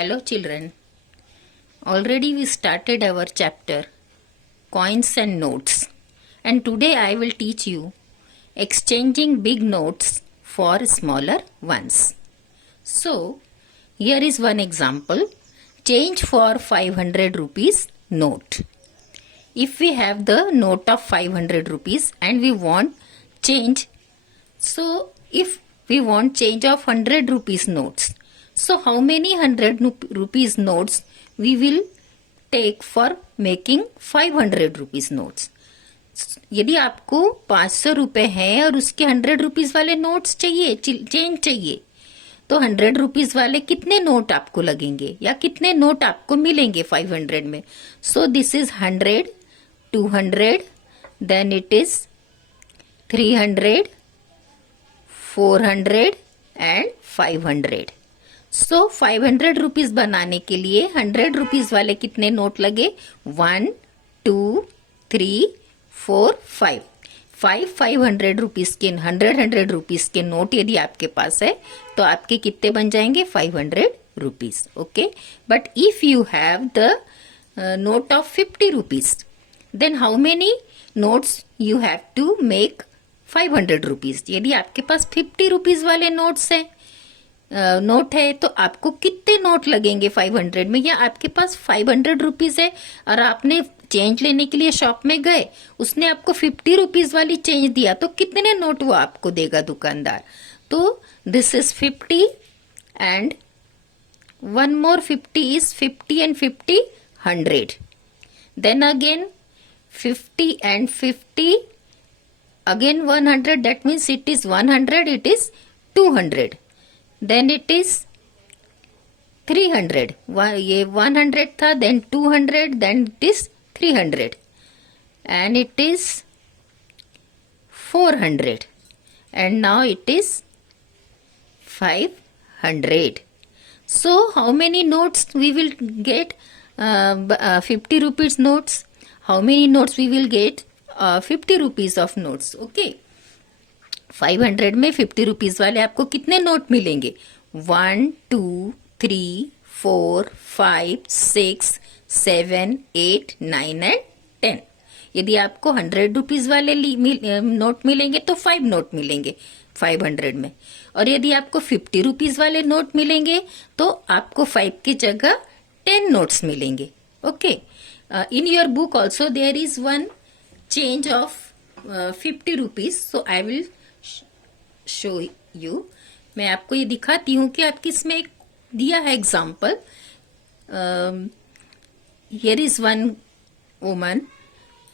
Hello children, already we started our chapter Coins and Notes, and today I will teach you exchanging big notes for smaller ones. So here is one example, change for 500 rupees note. If we have the note of 500 rupees and we want change, so if we want change of 100 rupees notes, so how many 100 rupees notes we will take for making 500 rupees notes? यदि आपको 500 रुपए हैं और उसके 100 rupees वाले notes चाहिए, change चाहिए, तो 100 रुपीज वाले कितने नोट आपको लगेंगे या कितने नोट आपको मिलेंगे 500 में? So this is 100, 200, then it is 300, 400 and 500. So 500 rupees बनाने के लिए 100 रुपीज वाले कितने नोट लगे? 1, 2, 3, 4, 5. 500 रुपीज के 100 रुपीज के नोट यदि आपके पास है तो आपके कितने बन जाएंगे? 500 rupees. Okay, but if you have the note of 50 rupees, then how many notes you have to make 500 rupees. यदि आपके पास 50 रुपीज वाले नोट्स है नोट है तो आपको कितने नोट लगेंगे 500 में? या आपके पास 500 रुपीज है और आपने चेंज लेने के लिए शॉप में गए, उसने आपको 50 रुपीज वाली चेंज दिया, तो कितने नोट वो आपको देगा दुकानदार? तो this is 50 and one more 50 is 50 and 50 100. Then again 50 and 50 again 100, that means it is 100, it is 200, then it is 300. ये 100 था, then 200, then it is 300 and it is 400 and now it is 500. So how many notes we will get? 50 rupees notes. How many notes we will get? 50 rupees of notes. Okay, 500 में 50 rupees वाले आपको कितने note मिलेंगे? 1, 2, 3, 4, 5, 6, 7, 8, 9 and 10. यदि आपको 100 rupees वाले note मिलेंगे तो 5 नोट मिलेंगे 500 में, और यदि आपको 50 रुपीज वाले नोट मिलेंगे तो आपको 5 की जगह 10 नोट्स मिलेंगे. Okay, in your book also there is one change of 50 rupees, so I will show you. मैं आपको ये दिखाती हूँ कि आपकी इसमें एक दिया है example. here is one woman,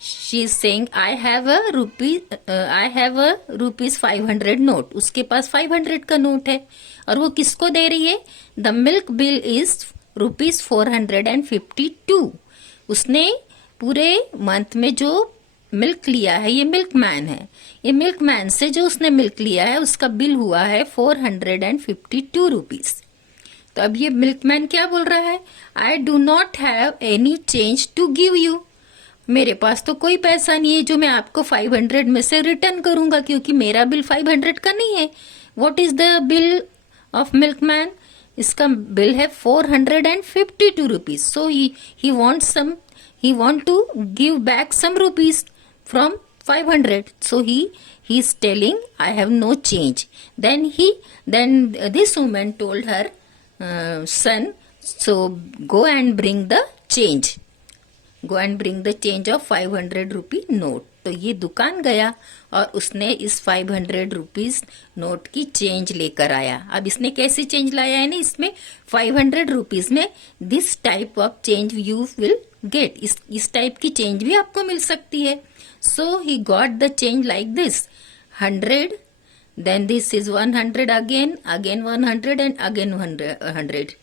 she is saying I have a rupees 500 note. उसके पास 500 का नोट है और वो किसको दे रही है? the milk bill is rupees 452. उसने पूरे मंथ में जो मिल्क लिया है, ये मिल्क मैन है, ये मिल्क मैन से जो उसने मिल्क लिया है उसका बिल हुआ है 452 रुपीज. तो अब ये मिल्क मैन क्या बोल रहा है? I do not have any change to give you. मेरे पास तो कोई पैसा नहीं है जो मैं आपको 500 में से रिटर्न करूंगा, क्योंकि मेरा बिल 500 का नहीं है. What is the bill of milk man? इसका बिल है 452 rupees. So he want to give back some rupees from 500. So he is telling I have no change. Then this woman told her son, so go and bring the change. Go and bring the change of 500 rupee note. तो ये दुकान गया और उसने इस 500 rupees note की change लेकर आया. अब इसने कैसे चेंज लाया है ना, इसमें 500 रुपीज में this type of change you will get. इस टाइप की चेंज भी आपको मिल सकती है. So he got the change like this 100, then this is 100 again 100 and again 100.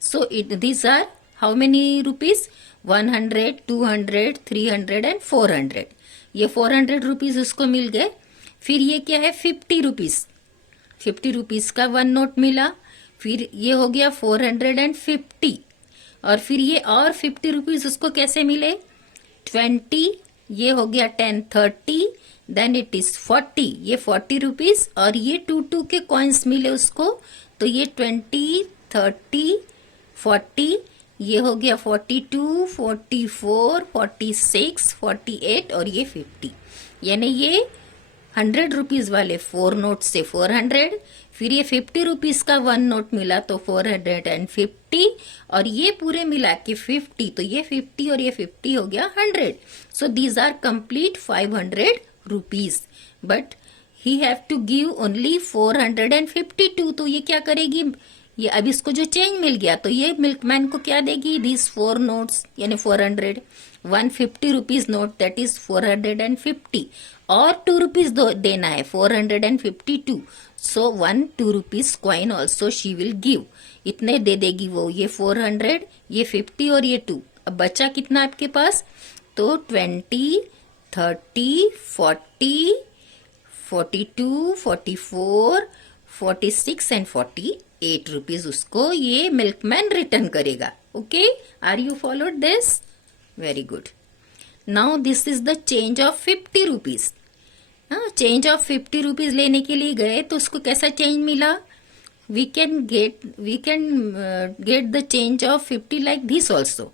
So these are how many rupees? 100, 200, 300 and 400. ये 400 रुपीज उसको मिल गए. फिर ये क्या है? 50 रुपीज. 50 रुपीज का वन नोट मिला. फिर ये हो गया 450 और फिर ये और 50 रुपीज उसको कैसे मिले? 20, ये हो गया 10, 30, देन इट इज 40, ये 40 रुपीज और ये 2 के कॉइन्स मिले उसको. तो ये 20, 30, 40, ये हो गया 42, 44, 46, 48 और ये 50। यानी ये 100 रुपीज वाले 4 नोट से 400, फिर ये 50 रुपीज का 1 नोट मिला तो 450, और ये पूरे मिला के 50, तो ये 50 और ये 50 हो गया 100। So these are complete 500 rupees, but he have to give only 452। तो ये क्या करेगी, ये अब इसको जो चेंज मिल गया तो ये मिल्कमैन को क्या देगी, दिस 4 नोट्स यानी 400, 150 रुपीज नोट दैट इज 450, और 2 रुपीज देना है 452। सो 1 2 rupees coin also she will give. इतने दे देगी वो, ये 400, ये 50 और ये 2। अब बचा कितना आपके पास, तो 20, 30, 40, 42, 44, 46 एंड 48 रुपीज उसको ये मिल्कमैन रिटर्न करेगा। Okay, are you followed this? Very good. Now this is the change of 50 rupees. Change of 50 rupees लेने के लिए गए तो उसको कैसा चेंज मिला, we can get the change of 50 like this also.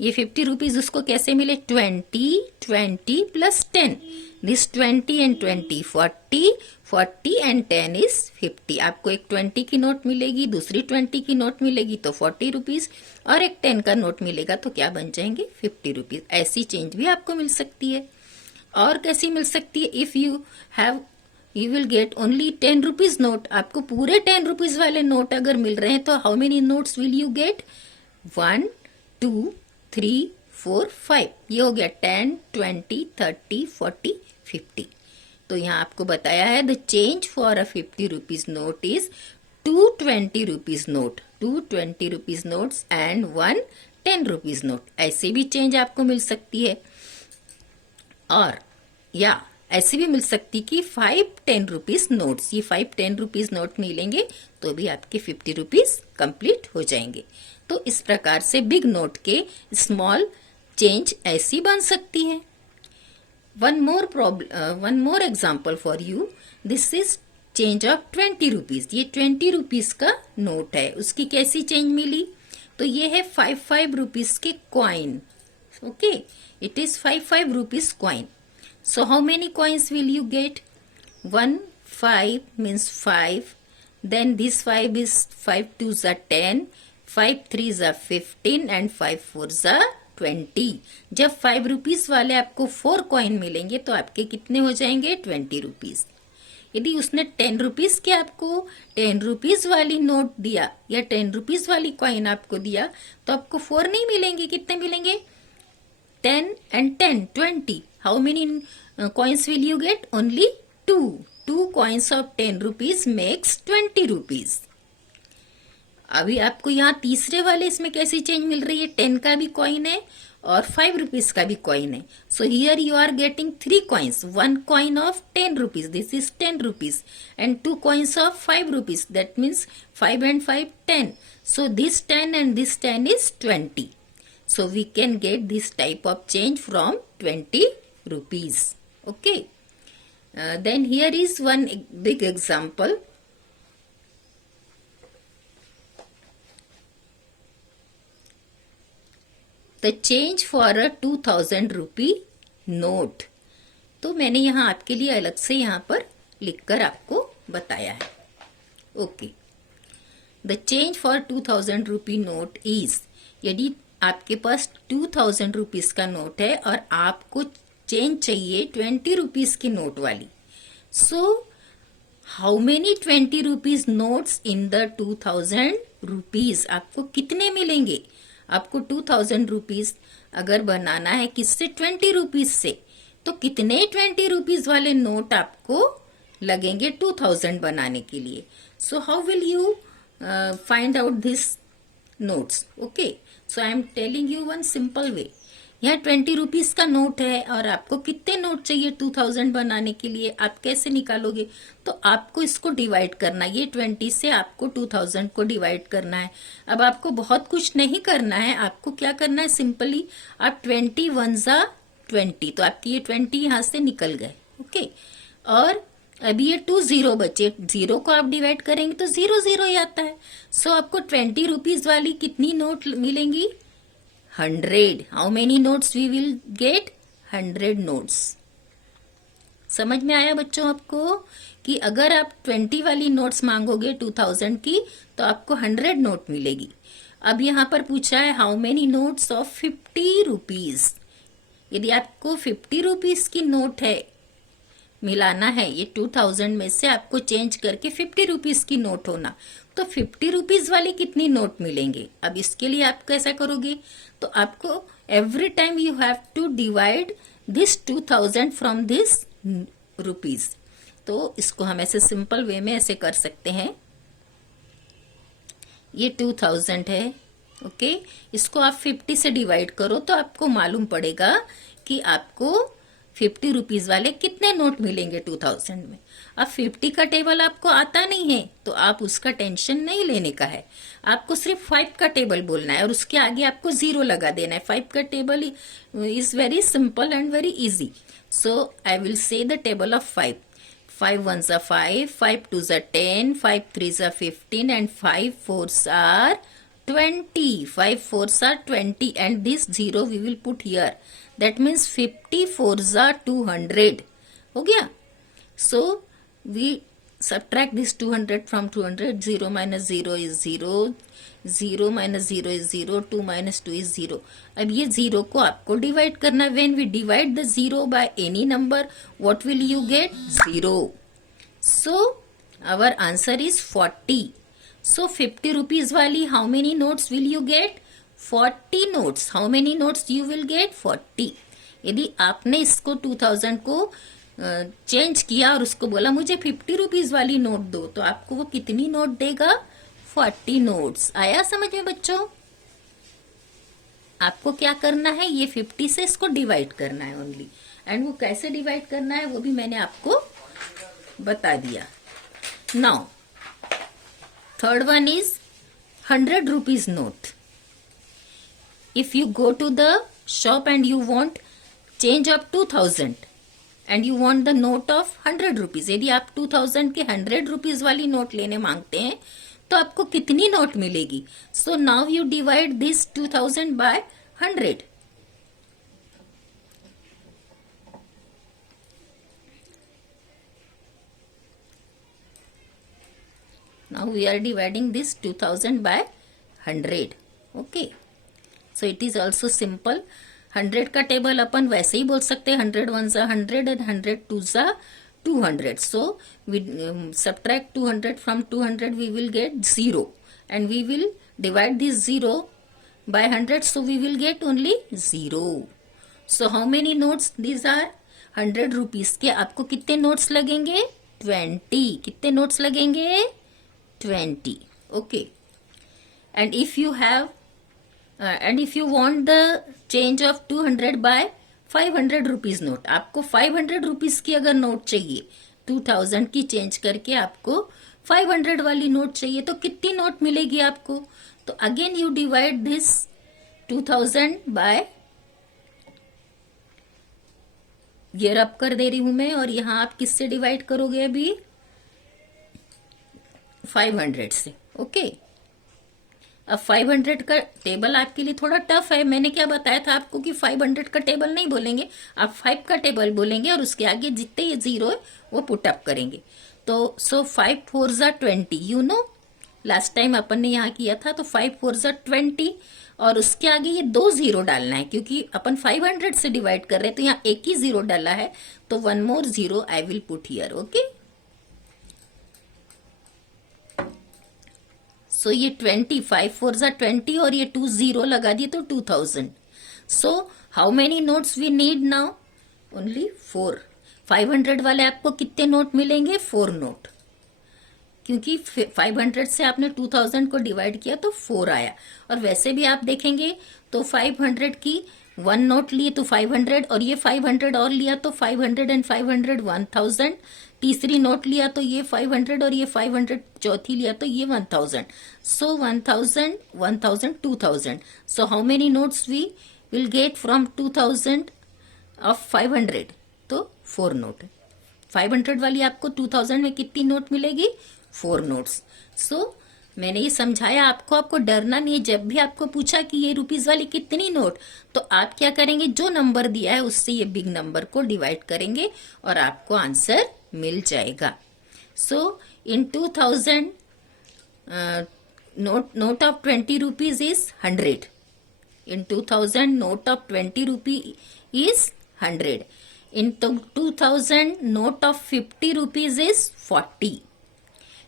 ये 50 रुपीज उसको कैसे मिले, 20, 20 plus 10, this 20 and 20 40, 40 and 10 is 50। आपको एक 20 की नोट मिलेगी, दूसरी 20 की नोट मिलेगी तो 40 रुपीज, और एक 10 का नोट मिलेगा तो क्या बन जाएंगे, 50 रुपीज। ऐसी चेंज भी आपको मिल सकती है। और कैसी मिल सकती है, if you will get only 10 rupees note. आपको पूरे 10 रुपीज वाले नोट अगर मिल रहे हैं तो how many notes will you get, 1 2 3 4 5। ये हो गया 10 20 30 40 50। तो यहाँ आपको बताया है the change for a 50 rupees note is 2 20 rupees note, 2 20 rupees notes and 1 10 rupees note. ऐसे भी चेंज आपको मिल सकती है, और या ऐसे भी मिल सकती कि 5 10 रुपीज नोट्स, ये 5 10 रुपीज नोट मिलेंगे तो भी आपके 50 रुपीज कंप्लीट हो जाएंगे। तो इस प्रकार से बिग नोट के स्मॉल चेंज ऐसी बन सकती है। One more example for you, this is change of 20 rupees. ये 20 रुपीज का नोट है, उसकी कैसी चेंज मिली, तो ये है 5 रुपीज के coin. Okay, it is 5 rupees coin. So how many coins will you get? 1 5 means 5. Then this 5 is 5 2s are 10, 5 3s are 15 and 5 4s are 20. जब 5 रुपीज वाले आपको 4 कॉइन मिलेंगे तो आपके कितने हो जाएंगे, 20 रुपीज। यदि उसने 10 रुपीज के आपको 10 रुपीज वाली नोट दिया या 10 रुपीज वाली कॉइन आपको दिया तो आपको 4 नहीं मिलेंगे, कितने मिलेंगे, 10 and 10 20. How many coins will you get? Only 2. 2 coins of 10 rupees makes 20 rupees. अभी आपको यहाँ तीसरे वाले इसमें कैसी चेंज मिल रही है, 10 का भी कॉइन है और 5 रुपीज का भी कॉइन है। So here you are getting 3 coins, 1 coin of 10 rupees, this is 10 rupees, and 2 coins of 5 rupees, that means 5 and 5 10. So this 10 and this 10 is 20. So we can get this type of change from 20 rupees. Okay. Then here is one big example. The change for a 2000 rupee note. तो मैंने यहाँ आपके लिए अलग से यहाँ पर लिखकर आपको बताया है। Okay, the change for 2000 rupee note is, यदि आपके पास 2000 रुपीज का नोट है और आपको चेंज चाहिए 20 रुपीज की नोट वाली, सो how many 20 rupees notes in the 2000 rupees, आपको कितने मिलेंगे। आपको 2000 रुपीज अगर बनाना है किससे, 20 रुपीज से, तो कितने 20 रुपीज वाले नोट आपको लगेंगे 2000 बनाने के लिए। So how will you find out this notes. Okay, so I am telling you one simple way. यहाँ 20 रुपीज का नोट है और आपको कितने नोट चाहिए 2000 बनाने के लिए, आप कैसे निकालोगे, तो आपको इसको डिवाइड करना, ये 20 से आपको 2000 को डिवाइड करना है। अब आपको बहुत कुछ नहीं करना है, आपको क्या करना है, सिंपली आप 21 जा 20, तो आपकी ये 20 यहाँ से निकल गए। ओके, और अभी ये 2 जीरो बचे, जीरो को आप डिवाइड करेंगे तो 0 0 ही आता है। सो आपको 20 रुपीज वाली कितनी नोट मिलेंगी? 100। How many notes we will get? 100 notes. समझ में आया बच्चों आपको कि अगर आप 20 वाली नोट्स मांगोगे 2000 की तो आपको 100 नोट मिलेगी। अब यहाँ पर पूछा है how many notes of 50 rupees. यदि आपको 50 रुपीज की नोट है मिलाना है, ये 2000 में से आपको चेंज करके 50 रुपीज की नोट होना, तो 50 रुपीज वाली कितनी नोट मिलेंगे? अब इसके लिए आप कैसा करोगे? तो आपको every time you have to divide this 2000 from this rupees. तो इसको हम ऐसे सिंपल वे में ऐसे कर सकते हैं। ये 2000 है, ओके। इसको आप 50 से डिवाइड करो तो आपको मालूम पड़ेगा कि आपको 50 रुपीज वाले कितने नोट मिलेंगे 2000 में। अब 50 का टेबल आपको आता नहीं है तो आप उसका टेंशन नहीं लेने का है, आपको सिर्फ 5 का टेबल बोलना है और उसके आगे आपको 0 लगा देना है। 5 का table is very simple and very easy. So I will say the table of 5। 5 ones are 5, 5 twos are 10, 5 threes are 15 and 5 fours are 20. 5 fours are 20 and this 0 we will put here. That means 50 fours are 200. हो गया? So we subtract this 200 from 200. 0 minus 0 is 0. 0 minus 0 is 0. 2 minus 2 is 0. अब ये 0 को आपको divide करना। When we divide the 0 by any number, what will you get? 0. So our answer is 40. So 50 rupees वाली how many notes will you get? 40 notes. How many notes you will get? 40. यदि आपने इसको 2000 को change किया और उसको बोला मुझे 50 रुपीज वाली नोट दो, तो आपको वो कितनी नोट देगा? 40 नोट्स। आया समझ में बच्चों? आपको क्या करना है, ये 50 से इसको डिवाइड करना है ओनली। एंड वो कैसे डिवाइड करना है वो भी मैंने आपको बता दिया। Now third one is 100 rupees note. If you go to the shop and you want change of 2000 and you want the note of 100 rupees, यदि आप 2000 के 100 रुपीज वाली नोट लेने मांगते हैं तो आपको कितनी नोट मिलेगी? So now you divide this 2000 by 100। Now we are dividing this 2000 by 100. Okay. So it is also simple. 100 का टेबल अपन वैसे ही बोल सकते हैं, 100 ones are 100 and 100 twos are 200. So we subtract 200 from 200, we will get 0 and we will divide this 0 by 100, so we will get only 0. So how many notes these are? 100 rupees के आपको कितने notes लगेंगे? 20. कितने notes लगेंगे? 20. Okay. And if you have and if you want the change of 200 by 500 rupees note, आपको 500 rupees की अगर note चाहिए, 2000 की चेंज करके आपको 500 वाली नोट चाहिए, तो कितनी नोट मिलेगी आपको? तो again you divide this 2000 by, ये रब कर दे रही हूं मैं, और यहां आप किससे डिवाइड करोगे? अभी 500 से। ओके। अब 500 का टेबल आपके लिए थोड़ा टफ है। मैंने क्या बताया था आपको कि 500 का टेबल नहीं बोलेंगे, आप 5 का टेबल बोलेंगे और उसके आगे जितने ये 0 है वो पुट अप करेंगे। तो 5 4s are 20, you know, last time अपन ने यहाँ किया था। तो 5 4s are 20 और उसके आगे ये 2 0 डालना है, क्योंकि अपन 500 से डिवाइड कर रहे हैं तो यहाँ एक ही 0 डाला है, तो 1 more 0 I will put here. Okay. So ये 20, 5 4s are 20 और ये 2 0 लगा दिए तो 2000। So how many notes we need now? Only 4। 500 वाले आपको कितने नोट मिलेंगे? 4 नोट, क्योंकि 500 से आपने 2000 को डिवाइड किया तो 4 आया। और वैसे भी आप देखेंगे तो 500 की 1 नोट लिए तो 500, और ये 500 और लिया तो 500 एंड 500 1000। तीसरी नोट लिया तो ये 500 और ये 500 चौथी लिया तो ये 1000। So 1000 1000 2000। So how many notes we will get from 2000 of 500? तो 4 नोट। 500 वाली आपको 2000 में कितनी नोट मिलेगी? 4 नोट्स। सो मैंने ये समझाया आपको, आपको डरना नहीं है। जब भी आपको पूछा कि ये रुपीस वाली कितनी नोट, तो आप क्या करेंगे, जो नंबर दिया है उससे ये बिग नंबर को डिवाइड करेंगे और आपको आंसर मिल जाएगा। सो इन 2000 note of 20 rupees is 100. In 2000 note of 20 rupee is 100. In 2000 note of 50 rupees is 40.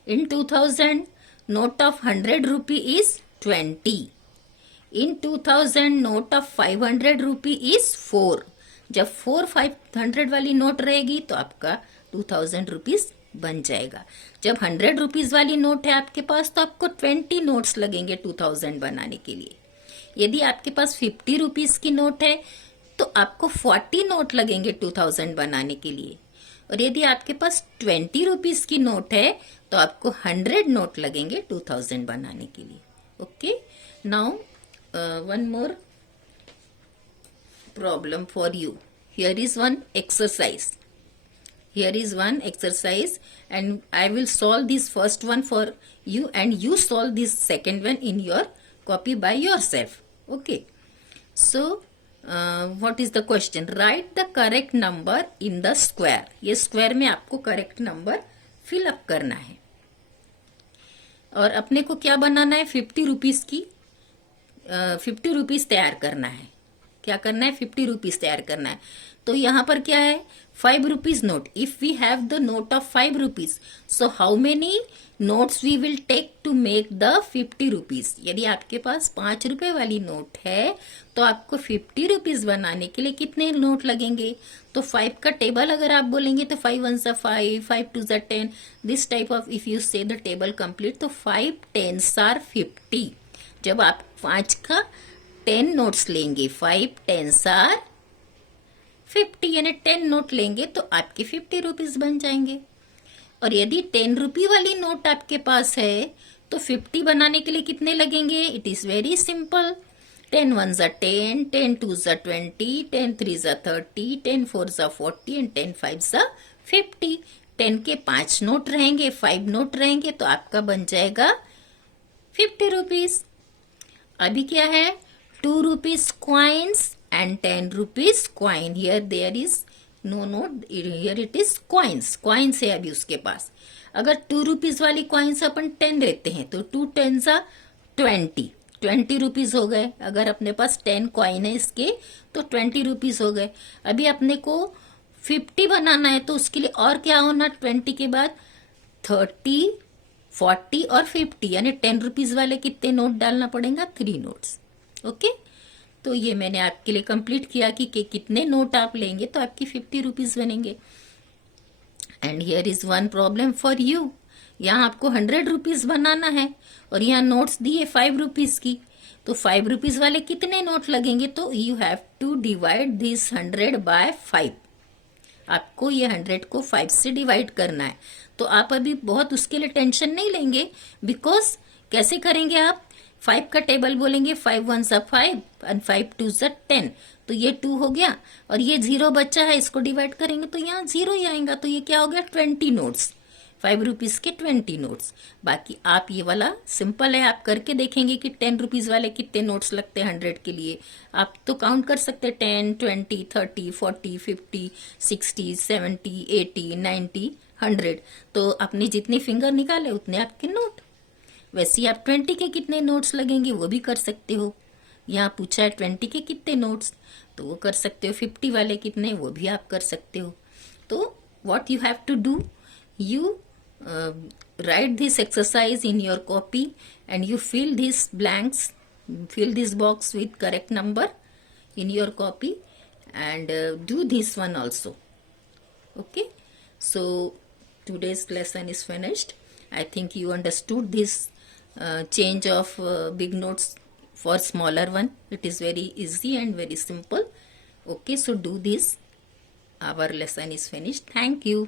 In 2000 note of 100 rupee is 20. In 2000 note of 500 rupee is 4. जब 500 वाली नोट रहेगी तो आपका 2000 रुपीज बन जाएगा। जब 100 रुपीज वाली नोट है आपके पास तो आपको 20 नोट्स लगेंगे 2000 बनाने के लिए। यदि आपके पास 50 रुपीज की नोट है तो आपको 40 नोट लगेंगे 2000 बनाने के लिए। और यदि आपके पास 20 रुपीज की नोट है तो आपको 100 नोट लगेंगे 2000 बनाने के लिए। Okay, now one more problem for you. Here is one exercise. Here is one exercise and I will solve this first one for you and you solve this second one in your copy by yourself. Okay. So, what is the question? Write the correct number in the square. ये square में आपको correct number fill up करना है। और अपने को क्या बनाना है? 50 रुपीज की 50 रुपीज तैयार करना है। क्या करना है? 50 रुपीज तैयार करना है। तो यहाँ पर क्या है? 5 rupees note. If we have the note of 5 rupees, so how many notes we will take to make the 50 rupees. यदि आपके पास 5 रुपए वाली नोट है तो आपको 50 रुपीज बनाने के लिए कितने नोट लगेंगे? तो 5 का टेबल अगर आप बोलेंगे तो 5 1 5, 5 2 10, this type of if you से द टेबल कंप्लीट, तो 5 10s are 50। जब आप 5 का 10 नोट्स लेंगे, 5 10s are 50, यानी 10 नोट लेंगे तो आपके 50 रुपीज बन जाएंगे। और यदि 10 रुपी वाली नोट आपके पास है तो 50 बनाने के लिए कितने लगेंगे? It is very simple. 10 1s are 10, 10 2s are 20, 10 3s are 30, 10 4s are 40 and 10 5s are 50। 10 के 5 नोट रहेंगे, 5 नोट रहेंगे तो आपका बन जाएगा 50 रुपीज। अभी क्या है? 2 rupees coins and 10 rupees coin. Here there is no note, here it is coins. Coins है अभी उसके पास। अगर 2 rupees वाली coins अपन 10 लेते हैं तो 2 10s are 20 रुपीज हो गए। अगर अपने पास 10 कॉइन है इसके तो 20 रुपीज हो गए। अभी अपने को 50 बनाना है तो उसके लिए और क्या होना? 20 के बाद 30, 40 और 50, यानी 10 रुपीज वाले कितने नोट डालना पड़ेगा? 3 नोट्स। ओके, तो ये मैंने आपके लिए कंप्लीट किया कि कितने नोट आप लेंगे तो आपकी 50 रुपीज बनेंगे। And here is one problem for you. यहाँ आपको 100 रुपीज बनाना है और यहाँ नोट्स दिए 5 रुपीज की, तो 5 रुपीज वाले कितने नोट लगेंगे? तो you have to divide this 100 by 5। आपको ये 100 को 5 से डिवाइड करना है। तो आप अभी बहुत उसके लिए टेंशन नहीं लेंगे, बिकॉज कैसे करेंगे आप? 5 का टेबल बोलेंगे, 5 1s are 5 and 5 2s are 10, तो ये 2 हो गया और ये 0 बच्चा है, इसको डिवाइड करेंगे तो यहाँ 0 ही आएगा। तो ये क्या हो गया? 20 नोट्स, 5 रुपीज के 20 नोट्स। बाकी आप ये वाला सिंपल है, आप करके देखेंगे कि 10 रुपीज वाले कितने नोट्स लगते हैं 100 के लिए। आप तो काउंट कर सकते हैं 10 20 30 40 50 60 70 80 90 100। तो अपनी जितनी फिंगर निकाले उतने आपके नोट। वैसे ही आप 20 के कितने नोट्स लगेंगे वो भी कर सकते हो। यहाँ पूछा है 20 के कितने नोट्स, तो वो कर सकते हो। 50 वाले कितने, वो भी आप कर सकते हो। तो what you have to do, you write this exercise in your copy and you fill these blanks, fill this box with correct number in your copy and do this one also. Okay, so today's lesson is finished. I think you understood this change of big notes for smaller one. It is very easy and very simple. Okay, so do this. Our lesson is finished. Thank you.